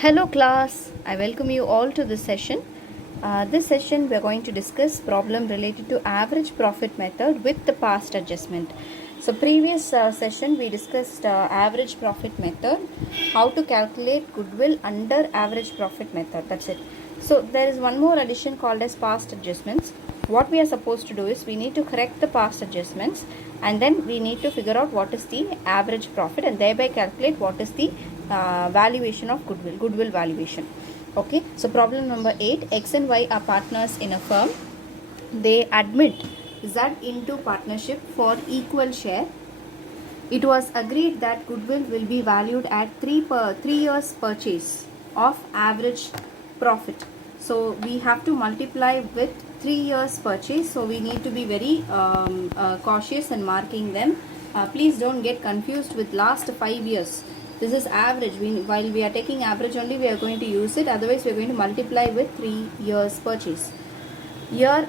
Hello class, I welcome you all to this session. This session we are going to discuss problem related to average profit method with the past adjustment. So previous session we discussed average profit method, how to calculate goodwill under average profit method, that's it. So there is one more addition called as past adjustments. What we are supposed to do is we need to correct the past adjustments and then we need to figure out what is the average profit and thereby calculate what is the valuation of goodwill valuation. Okay, so problem number 8, X and Y are partners in a firm. They admit Z into partnership for equal share. It was agreed that goodwill will be valued at 3 years purchase of average profit. So we have to multiply with 3 years purchase. So we need to be very cautious in marking them. Please don't get confused with last 5 years. This is average. While we are taking average only, we are going to use it. Otherwise, we are going to multiply with 3 years purchase. Year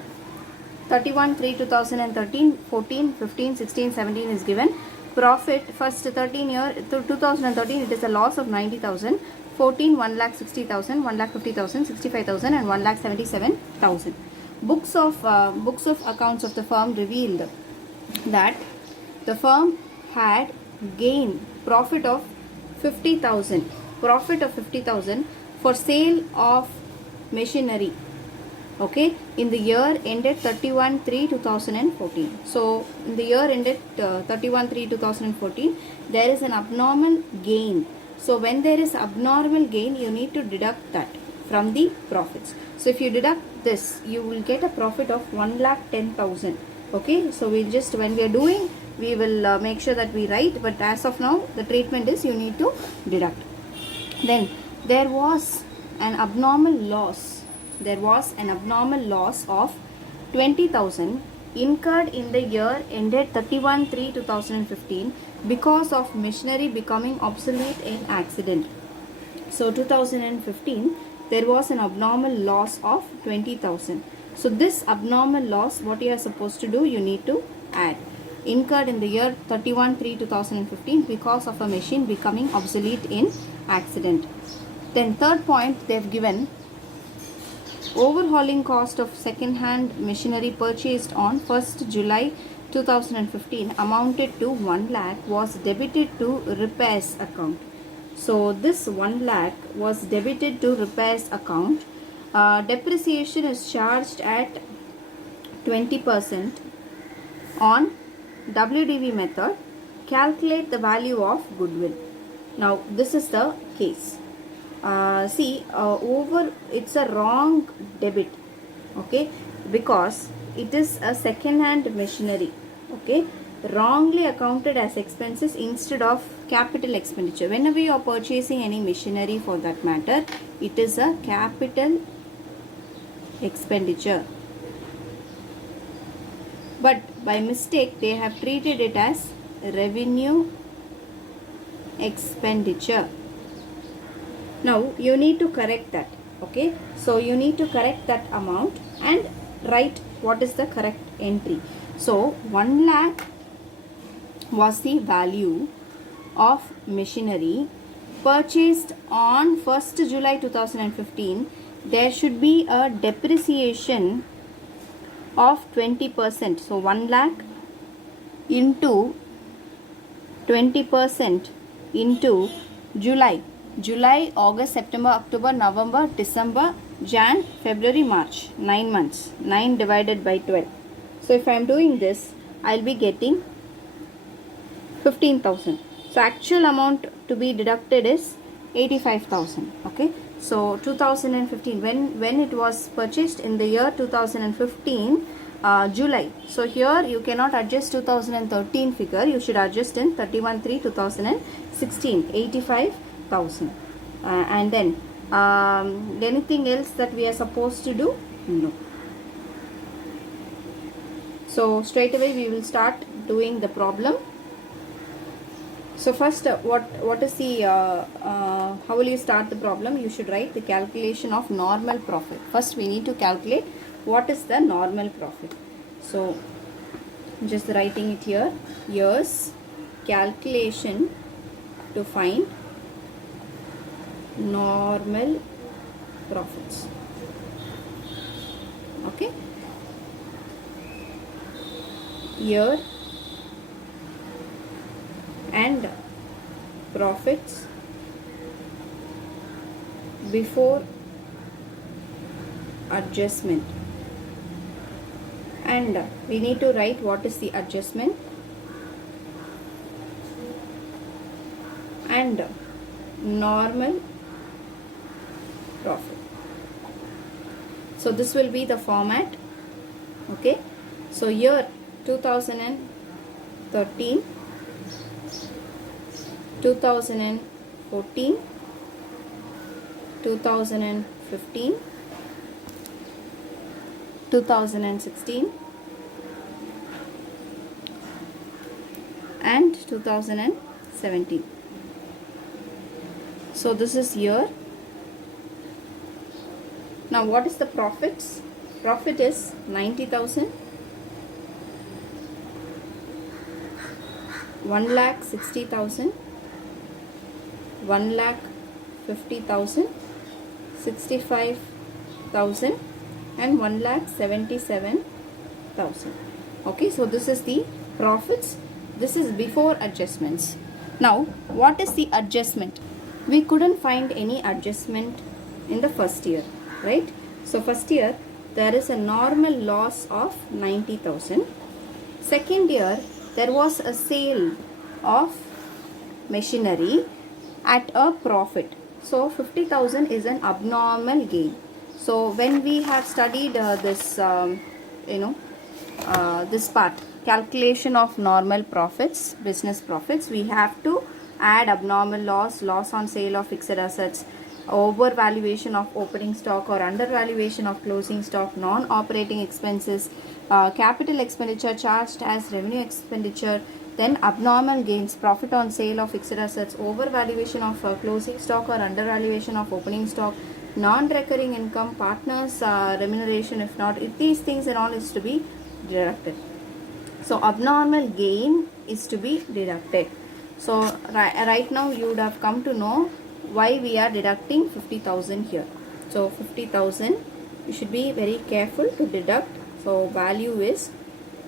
31/3/2013, 14, 15, 16, 17 is given. Profit first 13 year to 2013 it is a loss of 90,000. 14 1,60,000, 1,50,000, 65,000 and 1,77,000. Books of accounts of the firm revealed that the firm had gain profit of 50,000 for sale of machinery, okay, in the year ended 31/3/2014. So in the year ended 31/3/2014 there is an abnormal gain. So when there is abnormal gain, you need to deduct that from the profits. So if you deduct this, you will get a profit of 1,10,000. Okay, so we just, when we are doing, we will make sure that we write, but as of now the treatment is you need to deduct. Then there was an abnormal loss. There was an abnormal loss of 20,000 incurred in the year ended 31/3/2015 because of machinery becoming obsolete in accident. So 2015 there was an abnormal loss of 20,000. So this abnormal loss, what you are supposed to do, you need to add. Incurred in the year 31/3/2015 because of a machine becoming obsolete in accident. Then third point they have given, overhauling cost of second hand machinery purchased on 1st July 2015 amounted to 1 lakh was debited to repairs account. So this 1 lakh was debited to repairs account. Depreciation is charged at 20% on WDV method. Calculate the value of goodwill. Now this is the case. It's a wrong debit, okay, because it is a second hand machinery, okay, wrongly accounted as expenses instead of capital expenditure. Whenever you are purchasing any machinery for that matter, it is a capital expenditure, but by mistake they have treated it as revenue expenditure. Now you need to correct that, okay, so you need to correct that amount and write what is the correct entry. So 1 lakh was the value of machinery purchased on 1st July 2015. There should be a depreciation of 20%. So 1 lakh into 20% into July, August, September, October, November, December, Jan, February, March. 9 months. 9 divided by 12. So if I am doing this, I will be getting 15,000. So actual amount to be deducted is 85,000. Okay. So 2015, when it was purchased in the year 2015, July. So here you cannot adjust 2013 figure. You should adjust in 31/3/2016, 85,000. And then anything else that we are supposed to do? No. So straight away we will start doing the problem. So first, what is the how will you start the problem? You should write the calculation of normal profit. First we need to calculate what is the normal profit. So just writing it here, years calculation to find normal profits. Okay, year and profits before adjustment, and we need to write what is the adjustment and normal profit. So this will be the format. Okay, so year 2013, 2014, 2015, 2016 and 2017. So this is year. Now what is the profits? Profit is 90,000, 1,60,000, 1,50,000, 65,000 and 1,77,000. Okay, so this is the profits. This is before adjustments. Now what is the adjustment? We couldn't find any adjustment in the first year, right? So first year there is a normal loss of 90,000. Second year there was a sale of machinery at a profit. So 50,000 is an abnormal gain. So when we have studied this part, calculation of normal profits, business profits, we have to add abnormal loss, loss on sale of fixed assets, overvaluation of opening stock or undervaluation of closing stock, non-operating expenses, capital expenditure charged as revenue expenditure, then abnormal gains, profit on sale of fixed assets, overvaluation of closing stock or undervaluation of opening stock, non-recurring income, partners remuneration if not, if these things and all is to be deducted. So abnormal gain is to be deducted. So right now you would have come to know why we are deducting 50,000 here. So 50,000, you should be very careful to deduct. So value is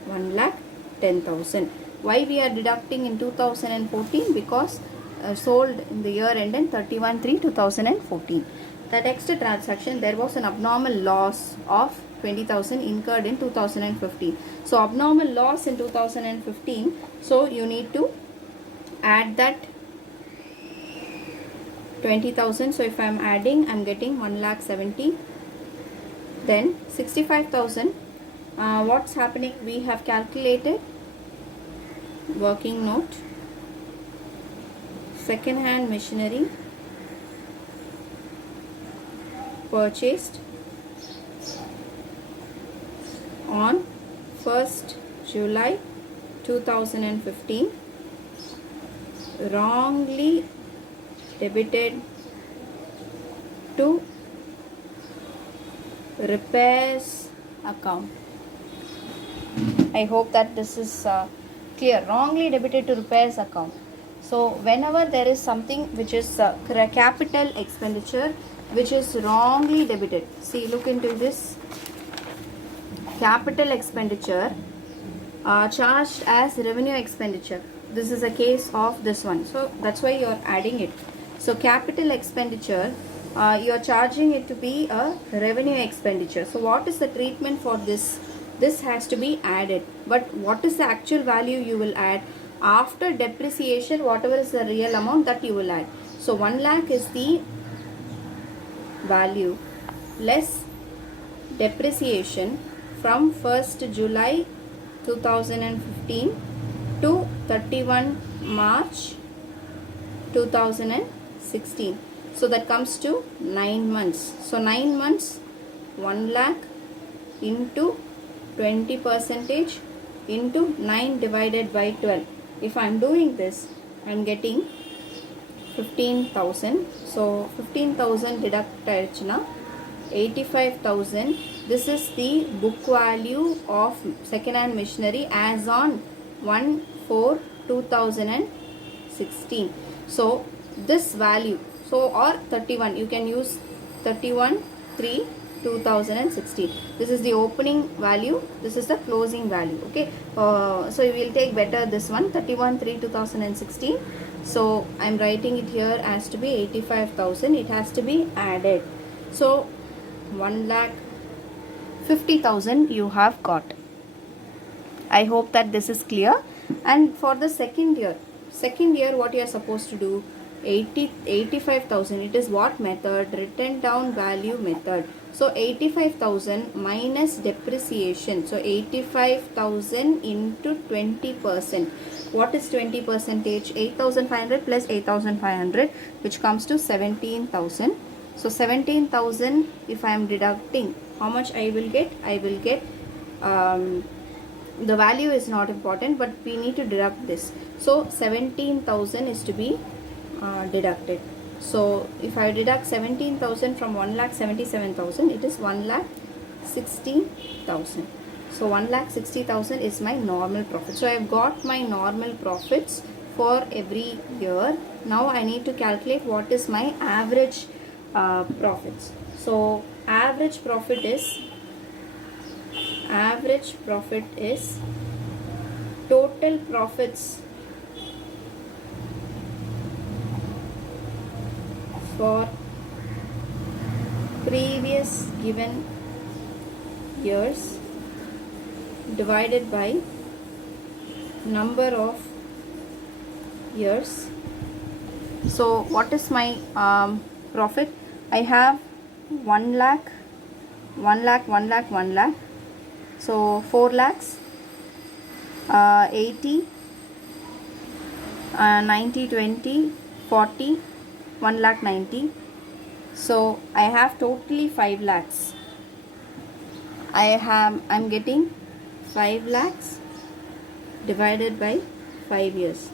1,10,000. Why we are deducting in 2014? Because sold in the year ended 31/3/2014. The next transaction, there was an abnormal loss of 20,000 incurred in 2015. So abnormal loss in 2015. So you need to add that 20,000. So if I am adding, I am getting 1,70,000. Then 65,000. What's happening? We have calculated working note, second hand machinery purchased on 1st July 2015, wrongly debited to repairs account. I hope that this is clear. Wrongly debited to repairs account. So whenever there is something which is capital expenditure which is wrongly debited, see, look into this, capital expenditure charged as revenue expenditure. This is a case of this one. So that's why you are adding it. So capital expenditure, you are charging it to be a revenue expenditure. So what is the treatment for this? This has to be added. But what is the actual value you will add? After depreciation, whatever is the real amount that you will add. So 1 lakh is the value less depreciation from 1st July 2015 to 31 March 2016. So that comes to 9 months. So 9 months, 1 lakh into 20% into 9 divided by 12. If I am doing this, I am getting 15,000. So 15,000 deduct 85,000. This is the book value of second hand machinery as on 1/4/2016. So this value, So or 31, you can use 31/3/2016. This is the opening value, this is the closing value. Okay, so we will take better this one, 31/3/2016. So I'm writing it here as to be 85,000. It has to be added. So 1,50,000 you have got. I hope that this is clear. And for the second year what you are supposed to do, 85,000, it is what method? Written down value method. So 85,000 minus depreciation. So 85,000 into 20%. What is 20%? 8,500 plus 8,500, which comes to 17,000. So 17,000, if I am deducting, how much I will get? I will get the value is not important, but we need to deduct this. So 17,000 is to be deducted. So if I deduct 17,000 from 1,77,000, it is 1,60,000. So 1,60,000 is my normal profit. So I have got my normal profits for every year. Now I need to calculate what is my average profits. So average profit is total profits for previous given years divided by number of years. So what is my profit? I have 1 lakh, 1 lakh, 1 lakh, 1 lakh. So 4 lakhs, 80, 90, 20, 40, 1 lakh 90. So I have totally 5 lakhs. I'm getting 5 lakhs divided by 5 years.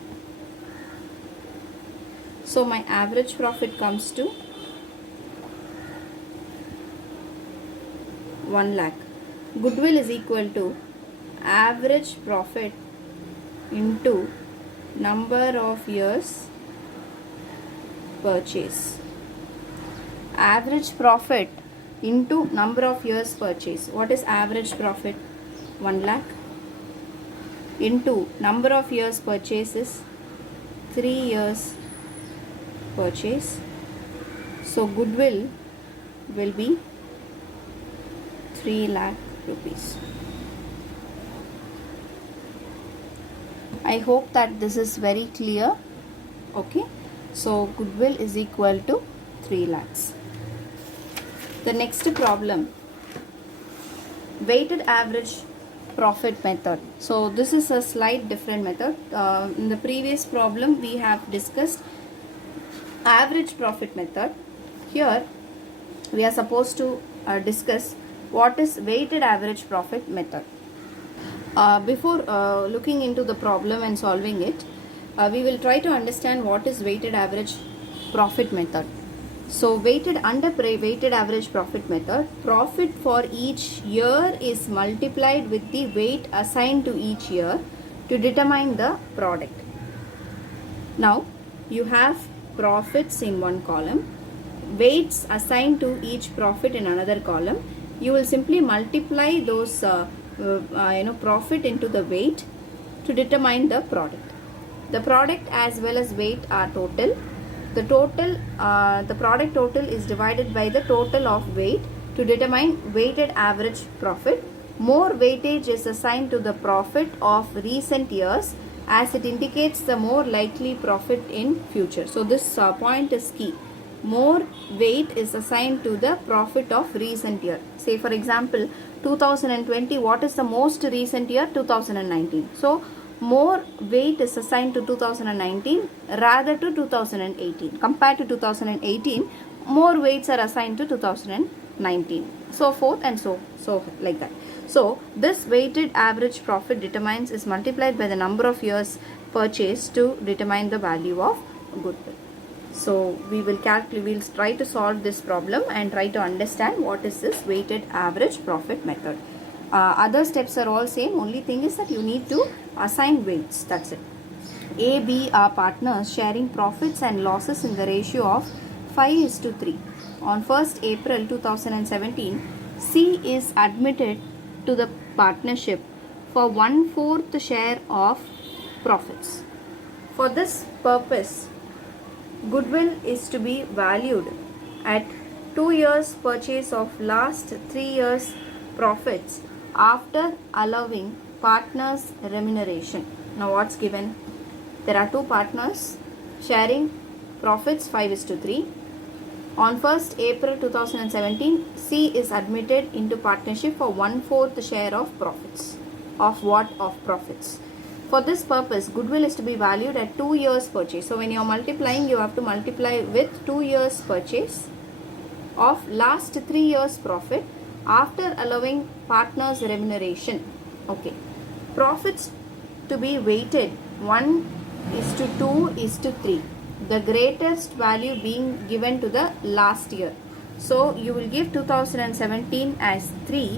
So my average profit comes to 1 lakh. Goodwill is equal to average profit into number of years purchase. Average profit into number of years purchase. What is average profit? 1 lakh into number of years purchase is 3 years purchase. So goodwill will be 3 lakh rupees. I hope that this is very clear. Okay, so goodwill is equal to 3 lakhs. The next problem, weighted average profit method. So this is a slight different method. In the previous problem we have discussed average profit method. Here we are supposed to discuss what is weighted average profit method. Before looking into the problem and solving it, we will try to understand what is weighted average profit method. So weighted average profit method, profit for each year is multiplied with the weight assigned to each year to determine the product. Now you have profits in one column, weights assigned to each profit in another column. You will simply multiply those profit into the weight to determine the product. The product as well as weight are total. The product total is divided by the total of weight to determine weighted average profit. More weightage is assigned to the profit of recent years as it indicates the more likely profit in future. So this point is key. More weight is assigned to the profit of recent year. Say for example 2020, what is the most recent year? 2019. So more weight is assigned to 2019 rather to 2018. Compared to 2018, more weights are assigned to 2019. So forth and so like that. So this weighted average profit determines is multiplied by the number of years purchased to determine the value of goodwill. So we will try to solve this problem and try to understand what is this weighted average profit method. Other steps are all same, only thing is that you need to assign weights, that's it. A, B are partners sharing profits and losses in the ratio of 5 is to 3. On 1st April 2017, C is admitted to the partnership for 1/4 share of profits. For this purpose, goodwill is to be valued at 2 years purchase of last 3 years profits after allowing partners remuneration. Now what's given? There are two partners sharing profits 5 is to 3. On 1st April 2017, C is admitted into partnership for 1/4 share of profits. Of what? Of profits. For this purpose, goodwill is to be valued at 2 years purchase. So when you are multiplying, you have to multiply with 2 years purchase of last 3 years profit after allowing partners remuneration. Okay. Profits to be weighted 1 is to 2 is to 3. The greatest value being given to the last year. So you will give 2017 as 3,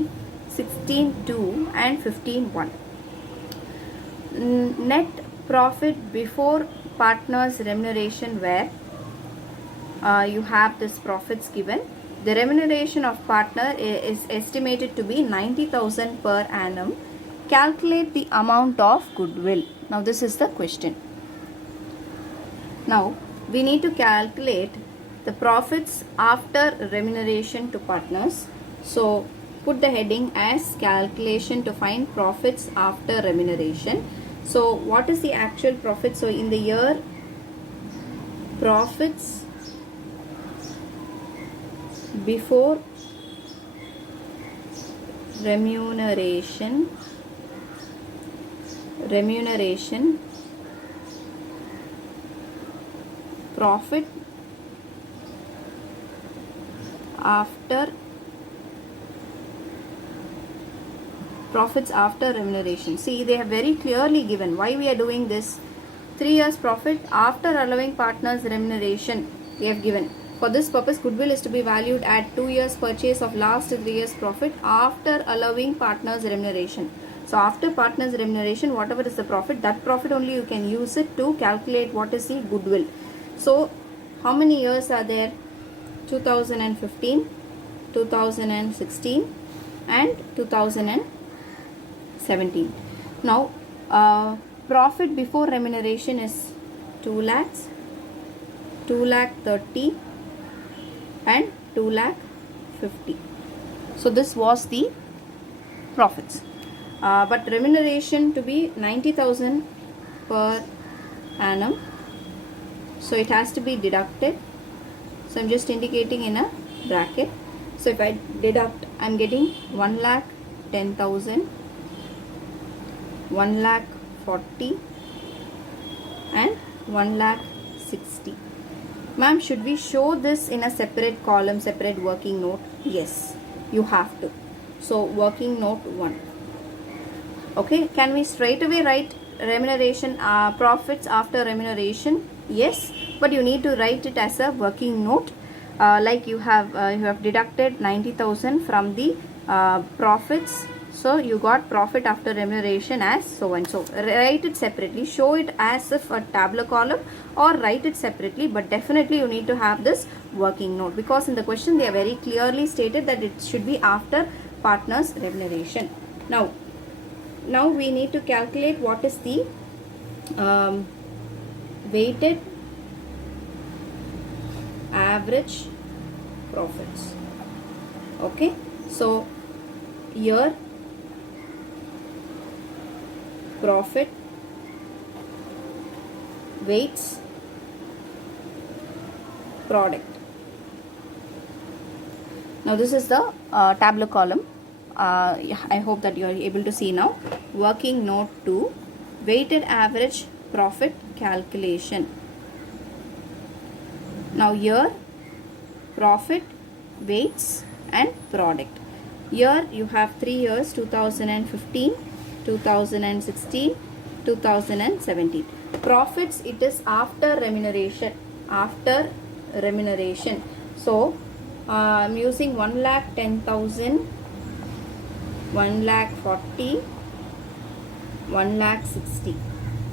16 2 and 15 1. Net profit before partners remuneration where you have this profits given. The remuneration of partner is estimated to be 90,000 per annum. Calculate the amount of goodwill. Now this is the question. Now we need to calculate the profits after remuneration to partners. So put the heading as calculation to find profits after remuneration. So what is the actual profit? So in the year, profits before remuneration profit after profits after remuneration. See, they have very clearly given why we are doing this. 3 years profit after allowing partners remuneration they have given. For this purpose, goodwill is to be valued at 2 years purchase of last 3 years profit after allowing partners remuneration. So after partners remuneration, whatever is the profit, that profit only you can use it to calculate what is the goodwill. So how many years are there? 2015, 2016 and 2017. Now profit before remuneration is 2 lakhs, 2 lakh 30 and 2 lakh 50. So this was the profits. But remuneration to be 90,000 per annum. So it has to be deducted. So I'm just indicating in a bracket. So if I deduct, I'm getting 1 lakh 10,000, 1 lakh 40 and 1 lakh 60. Ma'am, should we show this in a separate column, separate working note? Yes, you have to. So working note 1. Okay, can we straight away write remuneration profits after remuneration? Yes, but you need to write it as a working note. Like you have deducted 90,000 from the profits. So you got profit after remuneration as so and so. Write it separately. Show it as if a tabular column or write it separately. But definitely you need to have this working note, because in the question they are very clearly stated that it should be after partners remuneration. Now we need to calculate what is the weighted average profits. Okay, so here profit weights product. Now this is the tabular column. I hope that you are able to see now. Working note 2, weighted average profit calculation. Now here profit, weights and product. Here you have 3 years, 2015, 2016, 2017. Profits, it is after remuneration. After remuneration. So I'm using 1 lakh 10,000, 1 lakh 40, 1 lakh 60.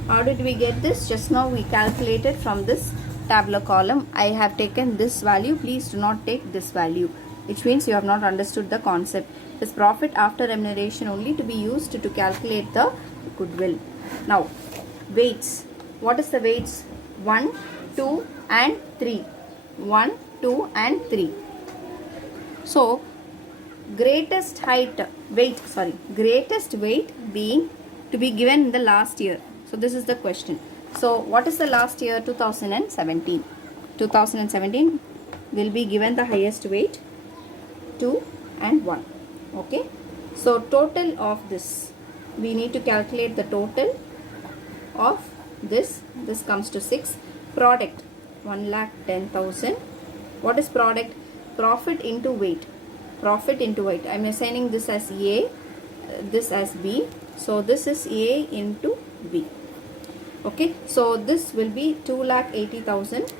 How did we get this? Just now we calculated from this tabular column, I have taken this value. Please do not take this value, which means you have not understood the concept. This profit after remuneration only to be used to calculate the goodwill. Now, weights. What is the weights? 1, 2 and 3. 1, 2 and 3. So, greatest weight being to be given in the last year. So, this is the question. So, what is the last year? 2017. 2017 will be given the highest weight, 2 and 1. Okay. So, total of this, we need to calculate the total of this. This comes to 6. Product, 1,10,000. What is product? Profit into weight. Profit into weight. I am assigning this as A, this as B. So, this is A into B. Okay. So, this will be 2,80,000.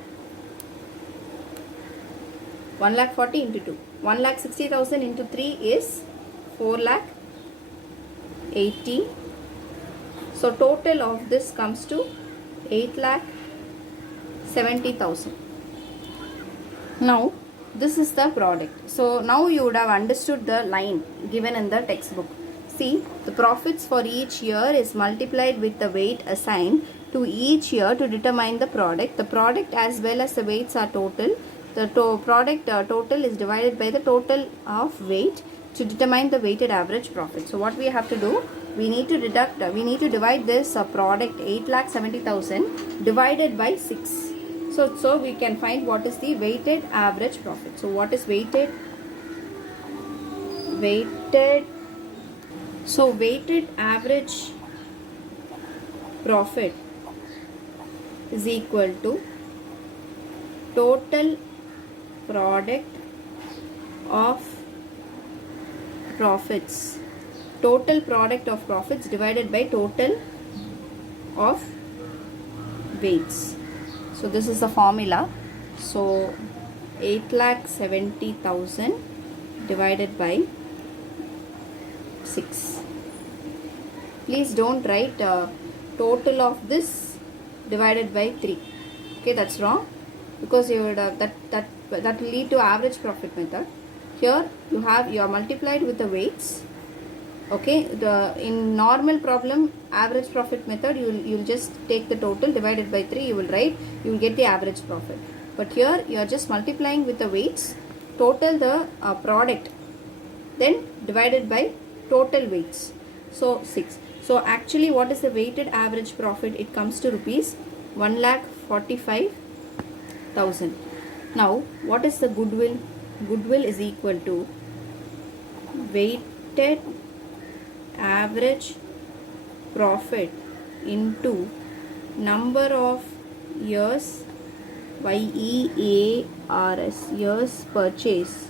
1,40,000 into 2. 1,60,000 into 3 is 4,80,000. So, total of this comes to 8,70,000. Now, this is the product. So, now you would have understood the line given in the textbook. See, the profits for each year is multiplied with the weight assigned to each year to determine the product. The product as well as the weights are total. The product total is divided by the total of weight to determine the weighted average profit. So, what we have to do? We need to divide this product 8,70,000 divided by 6. So we can find what is the weighted average profit. So, what is weighted? So, weighted average profit is equal to total product of profits. Total product of profits divided by total of weights. So, this is the formula. So, 8,70,000 divided by 6. Please don't write total of this divided by 3. Okay, that's wrong, because you would that will lead to average profit method. Here you are multiplied with the weights. Okay, in normal problem average profit method, you will just take the total divided by 3, you will get the average profit. But here you are just multiplying with the weights, total the product, then divided by total weights. So, 6. So, actually what is the weighted average profit? It comes to rupees 1,45,000. Now, what is the goodwill? Goodwill is equal to weighted average profit into number of years, YEARS, years purchase.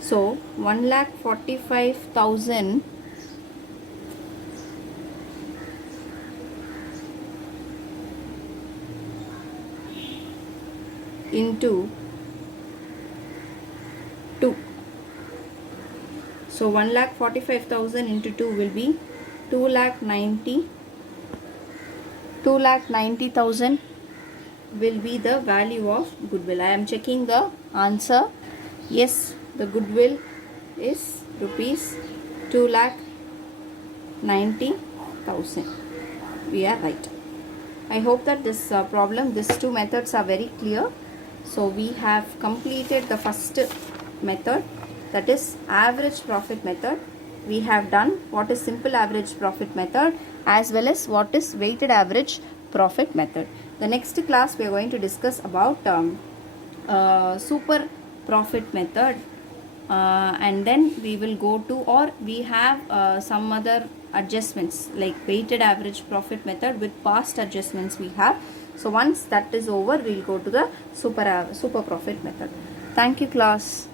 So, 1,45,000 into 2. So, 1,45,000 into 2 will be 2,90,000 will be the value of goodwill. I am checking the answer. Yes, the goodwill is rupees 2,90,000. We are right. I hope that this these two methods are very clear. So, we have completed the first method, that is average profit method. We have done what is simple average profit method as well as what is weighted average profit method. The next class we are going to discuss about super profit method, and then we will go to, or we have some other adjustments like weighted average profit method with past adjustments we have. So, once that is over, we will go to the super profit method. Thank you, class.